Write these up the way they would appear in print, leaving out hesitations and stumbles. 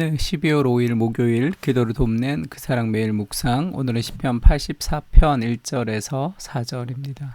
네, 12월 5일 목요일 기도를 돕는 그 사랑 매일 묵상. 오늘은 시편 84편 1절에서 4절입니다.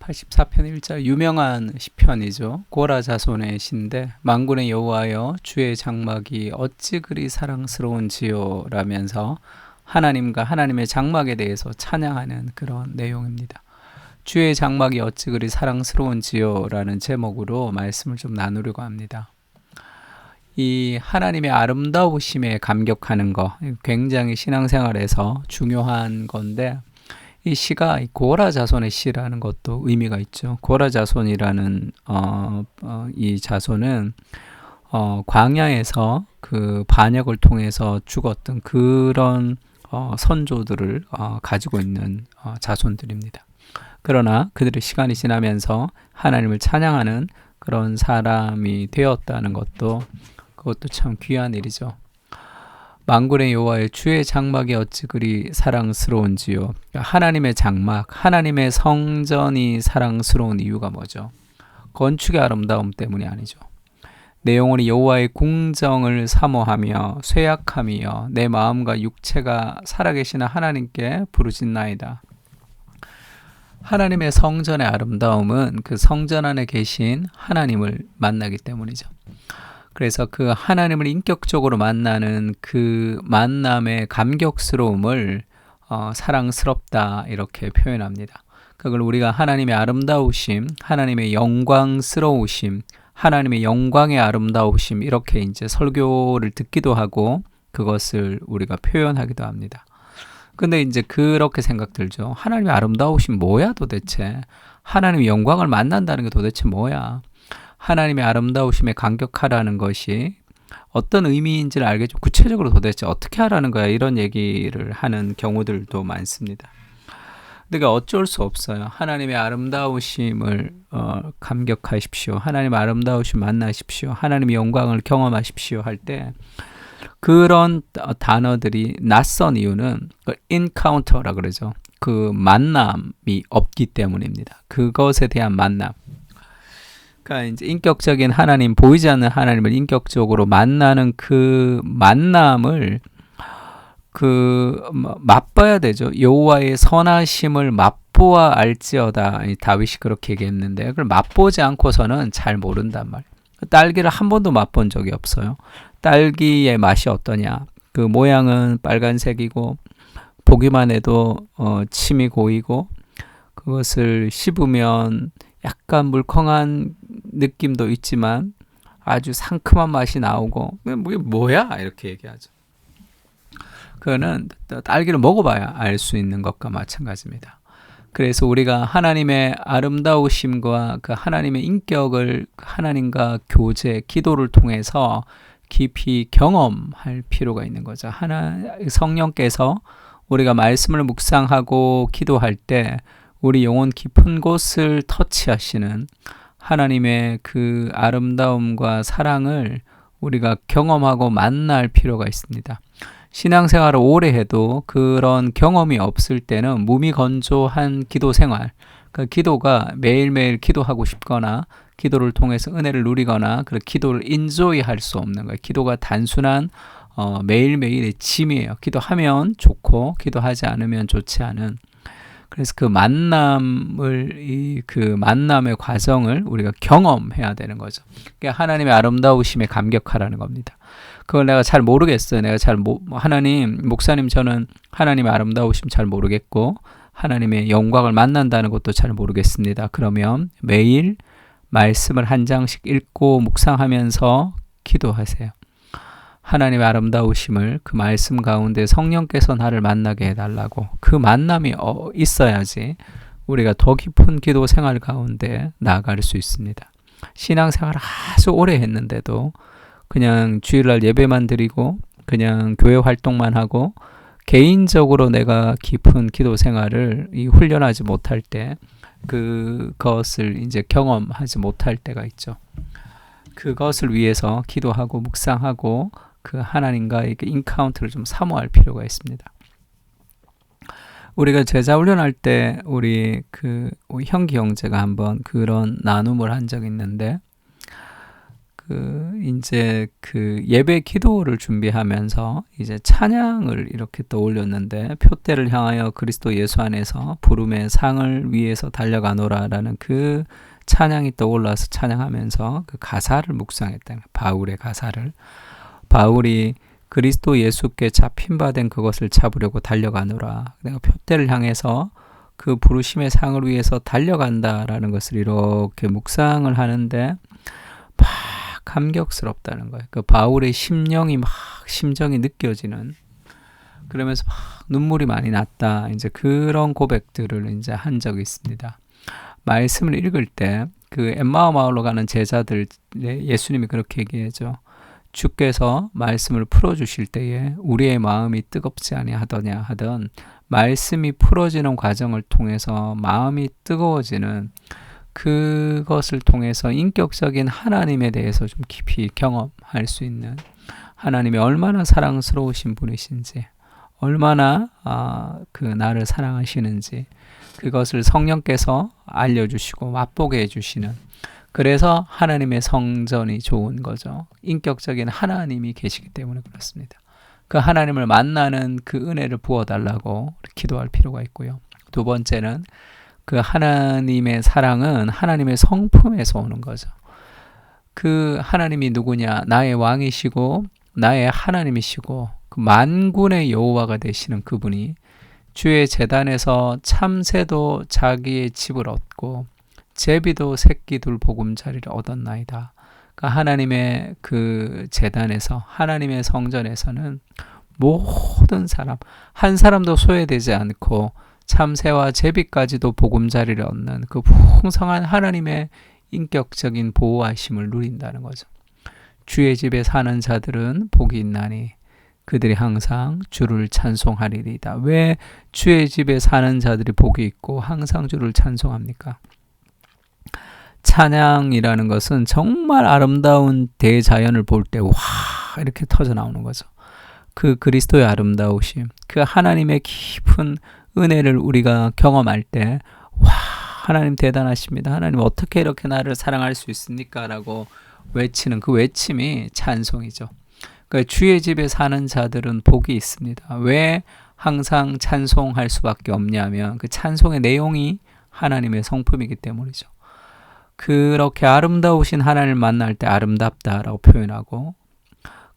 84편 1절 유명한 시편이죠. 고라 자손의 시인데 만군의 여호와여 주의 장막이 어찌 그리 사랑스러운지요 라면서 하나님과 하나님의 장막에 대해서 찬양하는 그런 내용입니다. 주의 장막이 어찌 그리 사랑스러운지요 라는 제목으로 말씀을 좀 나누려고 합니다. 이 하나님의 아름다우심에 감격하는 거 굉장히 신앙생활에서 중요한 건데, 이 시가 고라 자손의 시라는 것도 의미가 있죠. 고라 자손이라는 이 자손은 광야에서 그 반역을 통해서 죽었던 그런 선조들을 가지고 있는 자손들입니다. 그러나 그들의 시간이 지나면서 하나님을 찬양하는 그런 사람이 되었다는 것도, 그것도 참 귀한 일이죠. 만군의 여호와의 주의 장막이 어찌 그리 사랑스러운지요. 하나님의 장막, 하나님의 성전이 사랑스러운 이유가 뭐죠? 건축의 아름다움 때문이 아니죠. 내 영혼이 여호와의 궁정을 사모하며 쇠약하며 내 마음과 육체가 살아계시는 하나님께 부르짖나이다. 하나님의 성전의 아름다움은 그 성전 안에 계신 하나님을 만나기 때문이죠. 그래서 그 하나님을 인격적으로 만나는 그 만남의 감격스러움을 사랑스럽다 이렇게 표현합니다. 그걸 우리가 하나님의 아름다우심, 하나님의 영광스러우심, 하나님의 영광의 아름다우심 이렇게 이제 설교를 듣기도 하고 그것을 우리가 표현하기도 합니다. 근데 이제 그렇게 생각 들죠. 하나님의 아름다우심 뭐야 도대체? 하나님의 영광을 만난다는 게 도대체 뭐야? 하나님의 아름다우심에 감격하라는 것이 어떤 의미인지를 알겠죠. 구체적으로 도대체 어떻게 하라는 거야? 이런 얘기를 하는 경우들도 많습니다. 근데 어쩔 수 없어요. 하나님의 아름다우심을 감격하십시오. 하나님의 아름다우심 만나십시오. 하나님의 영광을 경험하십시오 할 때 그런 단어들이 낯선 이유는 encounter라 그러죠. 그 만남이 없기 때문입니다. 그것에 대한 만남. 그러니까 이제 인격적인 하나님, 보이지 않는 하나님을 인격적으로 만나는 그 만남을 맛봐야 되죠. 여호와의 선하심을 맛보아 알지어다. 다윗이 그렇게 얘기했는데 그걸 맛보지 않고서는 잘 모른단 말이에요. 딸기를 한 번도 맛본 적이 없어요. 딸기의 맛이 어떠냐? 그 모양은 빨간색이고 보기만 해도 침이 고이고 그것을 씹으면 약간 물컹한 느낌도 있지만 아주 상큼한 맛이 나오고 이게 뭐야? 이렇게 얘기하죠. 그거는 딸기를 먹어봐야 알 수 있는 것과 마찬가지입니다. 그래서 우리가 하나님의 아름다우심과 그 하나님의 인격을 하나님과 교제, 기도를 통해서 깊이 경험할 필요가 있는 거죠. 성령께서 우리가 말씀을 묵상하고 기도할 때 우리 영혼 깊은 곳을 터치하시는 하나님의 그 아름다움과 사랑을 우리가 경험하고 만날 필요가 있습니다. 신앙생활을 오래 해도 그런 경험이 없을 때는 무미건조한 기도 생활, 그 기도가 매일매일 기도하고 싶거나 기도를 통해서 은혜를 누리거나 그 기도를 인조이할 수 없는 거예요. 기도가 단순한 매일매일의 짐이에요. 기도하면 좋고 기도하지 않으면 좋지 않은. 그래서 그 만남의 과정을 우리가 경험해야 되는 거죠. 그러니까 하나님의 아름다우심에 감격하라는 겁니다. 그걸 내가 잘 모르겠어요. 하나님, 목사님 저는 하나님의 아름다우심 잘 모르겠고 하나님의 영광을 만난다는 것도 잘 모르겠습니다. 그러면 매일 말씀을 한 장씩 읽고 묵상하면서 기도하세요. 하나님의 아름다우심을 그 말씀 가운데 성령께서 나를 만나게 해달라고 그 만남이 있어야지 우리가 더 깊은 기도 생활 가운데 나아갈 수 있습니다. 신앙생활을 아주 오래 했는데도 그냥 주일날 예배만 드리고 그냥 교회 활동만 하고 개인적으로 내가 깊은 기도 생활을 훈련하지 못할 때 그것을 이제 경험하지 못할 때가 있죠. 그것을 위해서 기도하고 묵상하고 그 하나님과의 그 인카운트를 좀 사모할 필요가 있습니다. 우리가 제자 훈련할 때 우리 형기 형제가 한번 그런 나눔을 한 적이 있는데 이제 예배 기도를 준비하면서 이제 찬양을 이렇게 또 올렸는데, 표대를 향하여 그리스도 예수 안에서 부름의 상을 위해서 달려가노라라는 그 찬양이 떠올라서 찬양하면서 그 가사를 묵상했다는, 바울의 가사를. 바울이 그리스도 예수께 잡힌 바 된 그것을 잡으려고 달려가노라. 내가 표대를 향해서 그 부르심의 상을 위해서 달려간다라는 것을 이렇게 묵상을 하는데 막 감격스럽다는 거예요. 그 바울의 심정이 느껴지는, 그러면서 막 눈물이 많이 났다. 이제 그런 고백들을 이제 한 적이 있습니다. 말씀을 읽을 때 그 엠마오 마을로 가는 제자들, 예수님이 그렇게 얘기하죠. 주께서 말씀을 풀어주실 때에 우리의 마음이 뜨겁지 아니하더냐 하던, 말씀이 풀어지는 과정을 통해서 마음이 뜨거워지는, 그것을 통해서 인격적인 하나님에 대해서 좀 깊이 경험할 수 있는, 하나님이 얼마나 사랑스러우신 분이신지, 얼마나 나를 사랑하시는지, 그것을 성령께서 알려주시고 맛보게 해주시는, 그래서 하나님의 성전이 좋은 거죠. 인격적인 하나님이 계시기 때문에 그렇습니다. 그 하나님을 만나는 그 은혜를 부어달라고 기도할 필요가 있고요. 두 번째는 그 하나님의 사랑은 하나님의 성품에서 오는 거죠. 그 하나님이 누구냐? 나의 왕이시고 나의 하나님이시고 그 만군의 여호와가 되시는 그분이 주의 제단에서 참새도 자기의 집을 얻고 제비도 새끼 둘 보금자리를 얻었나이다. 그러니까 하나님의 그 제단에서, 하나님의 성전에서는 모든 사람, 한 사람도 소외되지 않고 참새와 제비까지도 보금자리를 얻는 그 풍성한 하나님의 인격적인 보호하심을 누린다는 거죠. 주의 집에 사는 자들은 복이 있나니 그들이 항상 주를 찬송하리이다. 왜 주의 집에 사는 자들이 복이 있고 항상 주를 찬송합니까? 찬양이라는 것은 정말 아름다운 대자연을 볼 때 와 이렇게 터져 나오는 거죠. 그 그리스도의 아름다우심, 그 하나님의 깊은 은혜를 우리가 경험할 때 와, 하나님 대단하십니다. 하나님 어떻게 이렇게 나를 사랑할 수 있습니까? 라고 외치는 그 외침이 찬송이죠. 그러니까 주의 집에 사는 자들은 복이 있습니다. 왜 항상 찬송할 수밖에 없냐면 그 찬송의 내용이 하나님의 성품이기 때문이죠. 그렇게 아름다우신 하나님을 만날 때 아름답다라고 표현하고,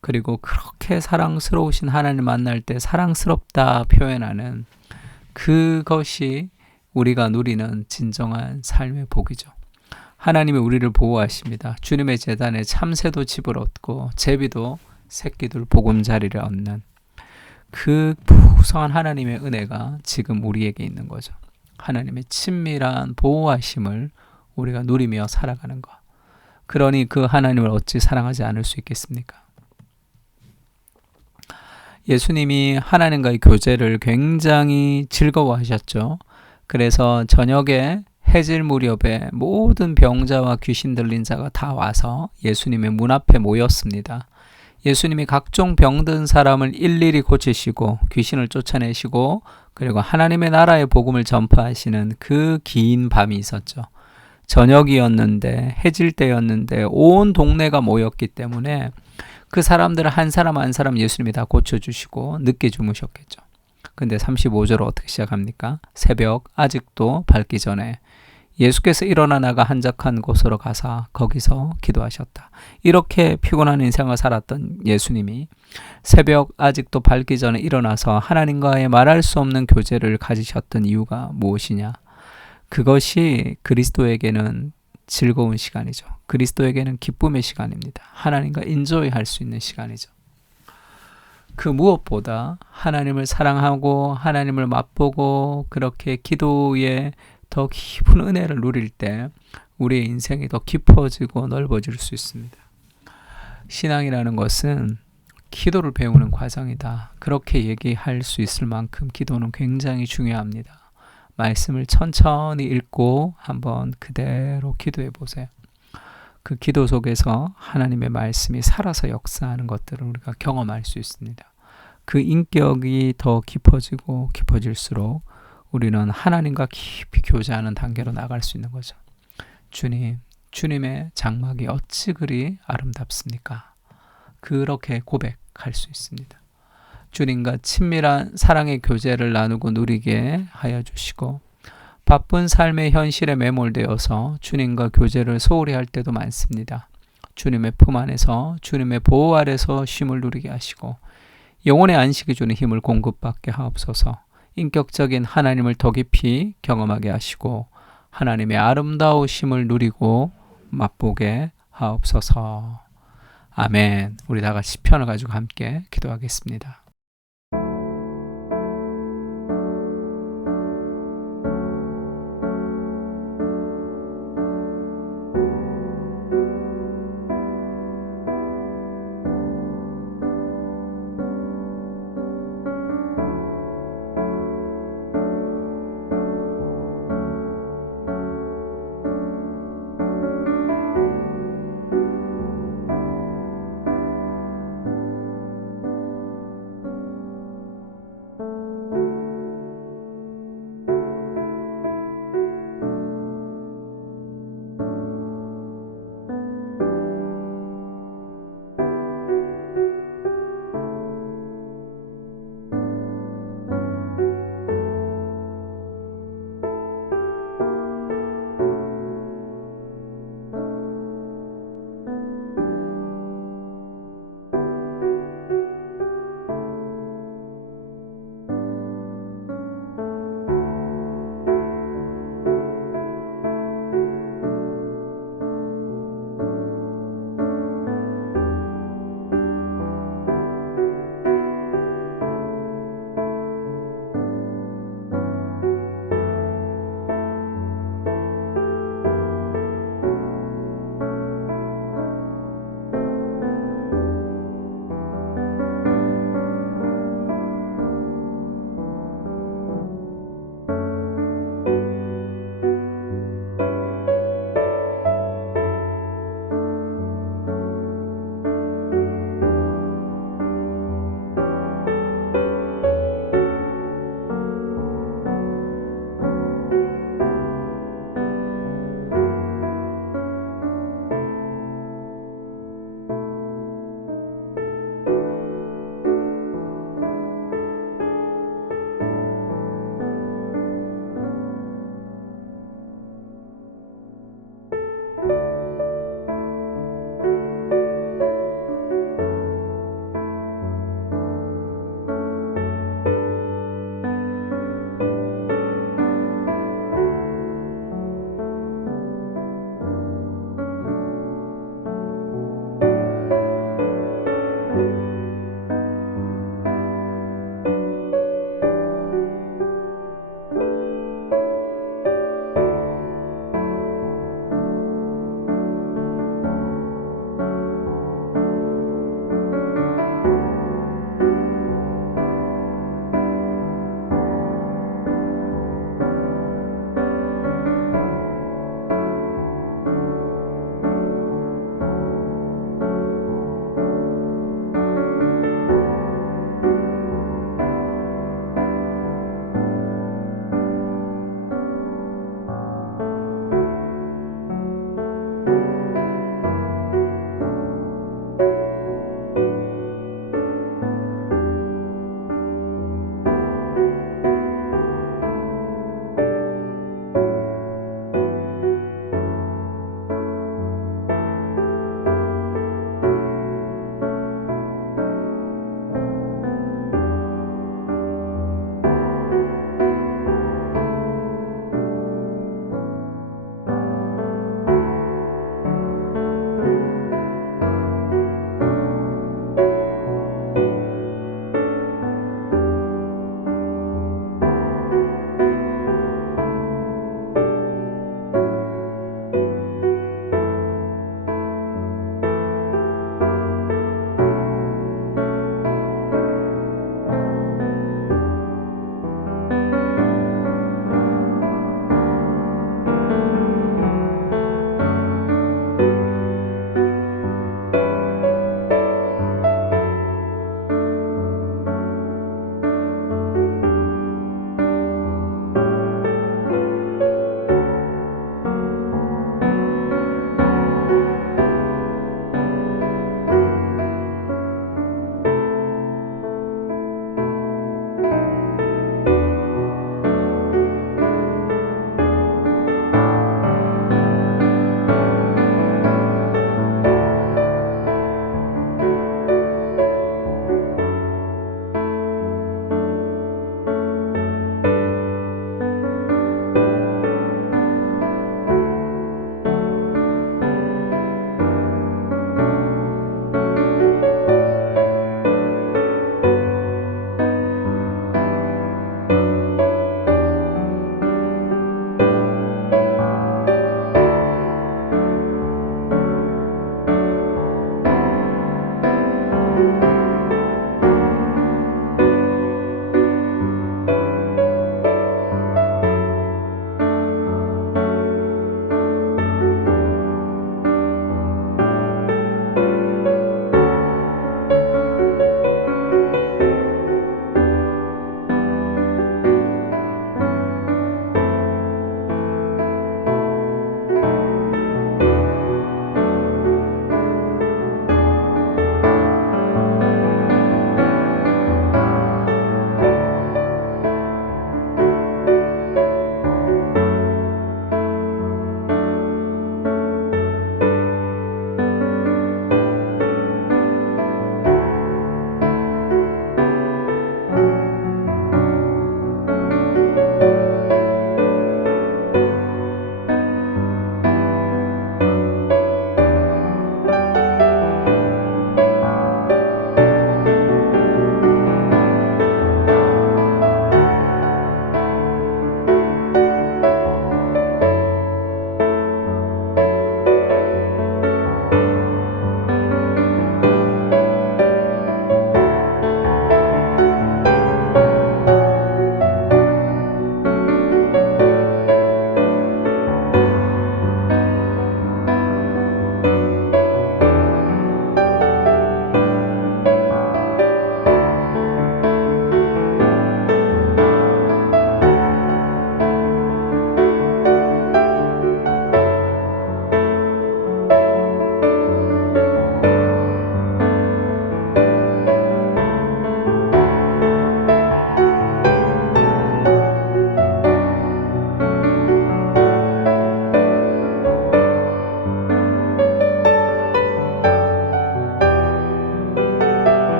그리고 그렇게 사랑스러우신 하나님을 만날 때 사랑스럽다 표현하는, 그것이 우리가 누리는 진정한 삶의 복이죠. 하나님이 우리를 보호하십니다. 주님의 제단에 참새도 집을 얻고 제비도 새끼들 보금자리를 얻는 그 풍성한 하나님의 은혜가 지금 우리에게 있는 거죠. 하나님의 친밀한 보호하심을 우리가 누리며 살아가는 것. 그러니 그 하나님을 어찌 사랑하지 않을 수 있겠습니까? 예수님이 하나님과의 교제를 굉장히 즐거워하셨죠. 그래서 저녁에 해질 무렵에 모든 병자와 귀신 들린 자가 다 와서 예수님의 문 앞에 모였습니다. 예수님이 각종 병든 사람을 일일이 고치시고 귀신을 쫓아내시고 그리고 하나님의 나라의 복음을 전파하시는 그 긴 밤이 있었죠. 저녁이었는데, 해질 때였는데 온 동네가 모였기 때문에 그 사람들을 한 사람 한 사람 예수님이 다 고쳐주시고 늦게 주무셨겠죠. 근데 35절은 어떻게 시작합니까? 새벽 아직도 밝기 전에 예수께서 일어나 나가 한적한 곳으로 가사 거기서 기도하셨다. 이렇게 피곤한 인생을 살았던 예수님이 새벽 아직도 밝기 전에 일어나서 하나님과의 말할 수 없는 교제를 가지셨던 이유가 무엇이냐? 그것이 그리스도에게는 즐거운 시간이죠. 그리스도에게는 기쁨의 시간입니다. 하나님과 인조이할 수 있는 시간이죠. 그 무엇보다 하나님을 사랑하고 하나님을 맛보고 그렇게 기도에 더 깊은 은혜를 누릴 때 우리의 인생이 더 깊어지고 넓어질 수 있습니다. 신앙이라는 것은 기도를 배우는 과정이다. 그렇게 얘기할 수 있을 만큼 기도는 굉장히 중요합니다. 말씀을 천천히 읽고 한번 그대로 기도해 보세요. 그 기도 속에서 하나님의 말씀이 살아서 역사하는 것들을 우리가 경험할 수 있습니다. 그 인격이 더 깊어지고 깊어질수록 우리는 하나님과 깊이 교제하는 단계로 나갈 수 있는 거죠. 주님, 주님의 장막이 어찌 그리 아름답습니까? 그렇게 고백할 수 있습니다. 주님과 친밀한 사랑의 교제를 나누고 누리게 하여 주시고, 바쁜 삶의 현실에 매몰되어서 주님과 교제를 소홀히 할 때도 많습니다. 주님의 품 안에서, 주님의 보호 아래서 쉼을 누리게 하시고 영혼의 안식이 주는 힘을 공급받게 하옵소서. 인격적인 하나님을 더 깊이 경험하게 하시고 하나님의 아름다우심을 누리고 맛보게 하옵소서. 아멘. 우리 다 같이 시편을 가지고 함께 기도하겠습니다.